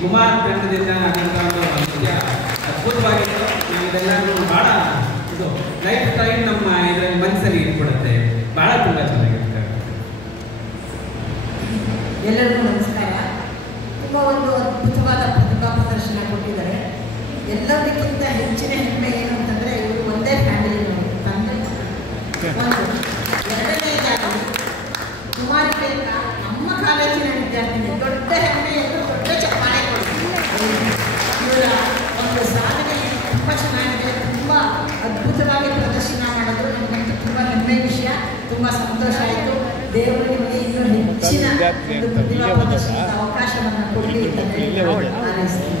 ಕುಮಾರ್ ತಂಡದಿಂದ ನಾನಂತ ಒಂದು ಅದ್ಭುತವಾಗಿತ್ತು. ನಾವೆಲ್ಲರೂ ಭಾಳ ಇದು ಲೈಫ್ ಟೈಮ್ ನಮ್ಮ ಇದರಲ್ಲಿ ಮನಸ್ಸಲ್ಲಿ ಇಟ್ಬಿಡುತ್ತೆ. ಭಾಳ ತುಂಬ ಚೆನ್ನಾಗಿರುತ್ತೆ. ಎಲ್ಲರಿಗೂ ನಮಸ್ಕಾರ. ತುಂಬ ಒಂದು ಅದ್ಭುತವಾದ ಪ್ರತಿಭಾ ಪ್ರದರ್ಶನ ಕೊಟ್ಟಿದ್ದಾರೆ. ಎಲ್ಲದಕ್ಕಿಂತ ಹೆಚ್ಚಿನ ಹೆಮ್ಮೆ ಏನು ಅಂತಂದರೆ ಇವರು ಒಂದೇ ಫ್ಯಾಮಿಲಿ ನೋಡಿ ತಂದೆ ಒಂದು. ಎರಡನೇದಾಗಿ ಕುಮಾರಿಗೆ ನಮ್ಮ ಕಾಲೇಜಿನ ವಿದ್ಯಾರ್ಥಿನಿ ದೊಡ್ಡ ಹೆಮ್ಮೆ ಎಂದು ದೊಡ್ಡ ಚಪ್ಪಾಳೆ ಕೊಡ್ತಾರೆ. ಇವರ ಒಂದು ಸಾಧನೆ ತುಂಬ ಚೆನ್ನಾಗಿದೆ. ತುಂಬ ಅದ್ಭುತವಾಗಿ ಪ್ರದರ್ಶನ ಮಾಡಿದ್ರು. ನಮಗಂತೂ ತುಂಬ ಹೆಮ್ಮೆ ವಿಷಯ. ತುಂಬ ಸಂತೋಷ ಆಯಿತು. ದೇವರು ನಿಮಗೆ ಇನ್ನೂ ಹೆಚ್ಚಿನ ಒಂದು ಪ್ರತಿಭಾ ಪ್ರದರ್ಶನದ ಅವಕಾಶವನ್ನು ಕೊಡಲಿ ಅಂತ ಹಾರೈಸ್ತೀನಿ.